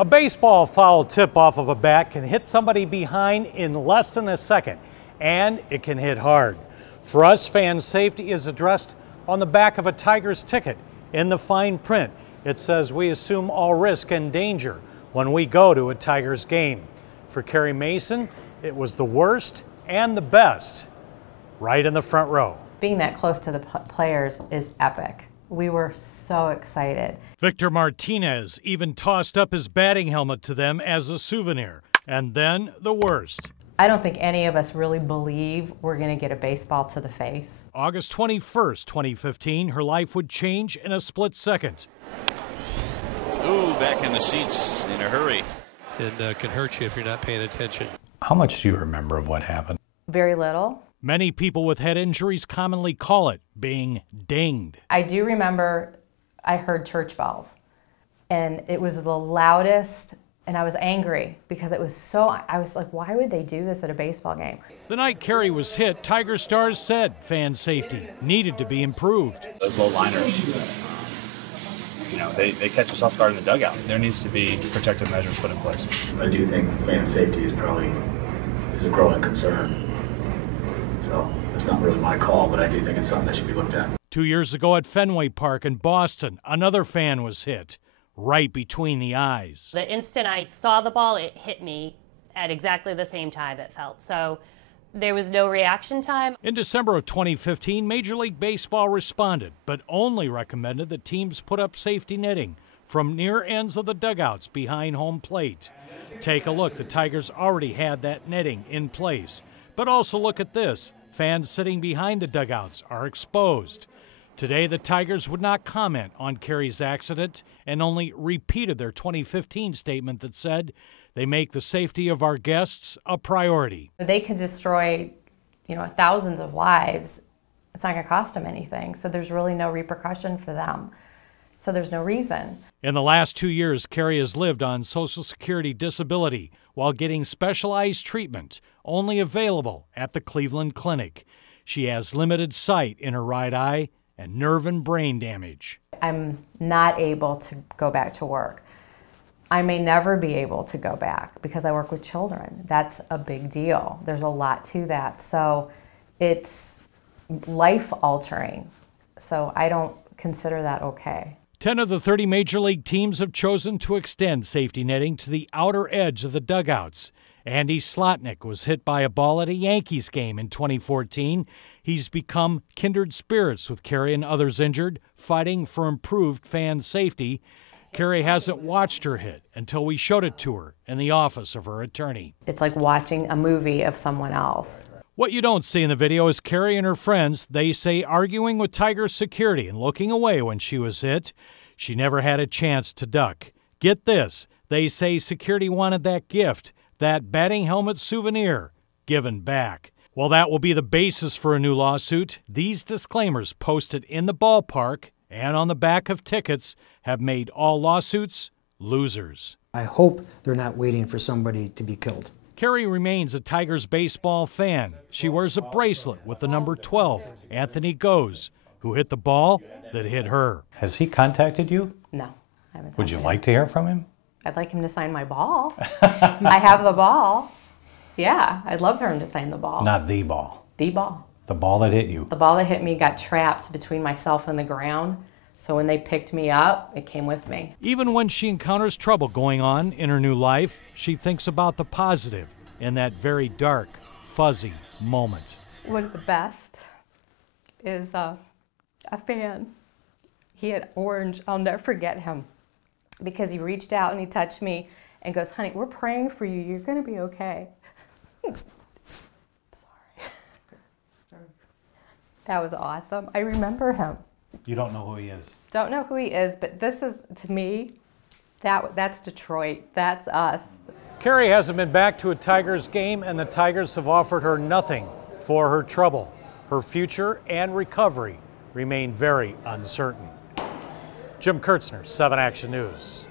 A baseball foul tip off of a bat can hit somebody behind in less than a second, and it can hit hard. For us, fan safety is addressed on the back of a Tigers ticket. In the fine print, it says we assume all risk and danger when we go to a Tigers game. For Carrie Mason, it was the worst and the best, right in the front row. Being that close to the players is epic. We were so excited. Victor Martinez even tossed up his batting helmet to them as a souvenir. And then the worst. I don't think any of us really believe we're going to get a baseball to the face. August 21st, 2015, her life would change in a split second. Ooh, back in the seats in a hurry. And can hurt you if you're not paying attention. How much do you remember of what happened? Very little. Many people with head injuries commonly call it being dinged. I do remember I heard church bells, and it was the loudest, and I was angry because it was so, I was like, why would they do this at a baseball game? The night Carrie was hit, Tiger stars said fan safety needed to be improved. Those low liners, they catch us off guard in the dugout. There needs to be protective measures put in place. I do think fan safety is a growing concern. So it's not really my call, but I do think it's something that should be looked at. 2 years ago at Fenway Park in Boston, another fan was hit right between the eyes. The instant I saw the ball, it hit me at exactly the same time it felt. So there was no reaction time. In December of 2015, Major League Baseball responded, but only recommended that teams put up safety netting from near ends of the dugouts behind home plate. Take a look, the Tigers already had that netting in place. But also look at this. Fans sitting behind the dugouts are exposed. Today, the Tigers would not comment on Carrie's accident and only repeated their 2015 statement that said they make the safety of our guests a priority. They can destroy, thousands of lives. It's not going to cost them anything, so there's really no repercussion for them. So there's no reason. In the last 2 years, Carrie has lived on Social Security disability while getting specialized treatment, only available at the Cleveland Clinic. She has limited sight in her right eye and nerve and brain damage. I'm not able to go back to work. I may never be able to go back because I work with children. That's a big deal. There's a lot to that. So it's life-altering. So I don't consider that okay. 10 of the 30 Major League teams have chosen to extend safety netting to the outer edge of the dugouts. Andy Slotnick was hit by a ball at a Yankees game in 2014. He's become kindred spirits with Carrie and others injured, fighting for improved fan safety. Carrie hasn't watched her hit until we showed it to her in the office of her attorney. It's like watching a movie of someone else. What you don't see in the video is Carrie and her friends, they say, arguing with Tiger security and looking away when she was hit. She never had a chance to duck. Get this, they say security wanted that gift, that batting helmet souvenir, given back. Well, that will be the basis for a new lawsuit. These disclaimers posted in the ballpark and on the back of tickets have made all lawsuits losers. I hope they're not waiting for somebody to be killed. Carrie remains a Tigers baseball fan. She wears a bracelet with the number 12, Anthony Goes, who hit the ball that hit her. Has he contacted you? No, I haven't. Would you like to hear from him? I'd like him to sign my ball. I have the ball. Yeah, I'd love for him to sign the ball. Not the ball. The ball. The ball that hit you. The ball that hit me got trapped between myself and the ground. So when they picked me up, it came with me. Even when she encounters trouble going on in her new life, she thinks about the positive in that very dark, fuzzy moment. One of the best is a fan. He had orange. I'll never forget him because he reached out and he touched me and goes, "Honey, we're praying for you. You're going to be okay." Sorry. That was awesome. I remember him. You don't know who he is? Don't know who he is, but this is, to me, that's Detroit. That's us. Carrie hasn't been back to a Tigers game, and the Tigers have offered her nothing for her trouble. Her future and recovery remain very uncertain. Jim Kurtzner, 7 Action News.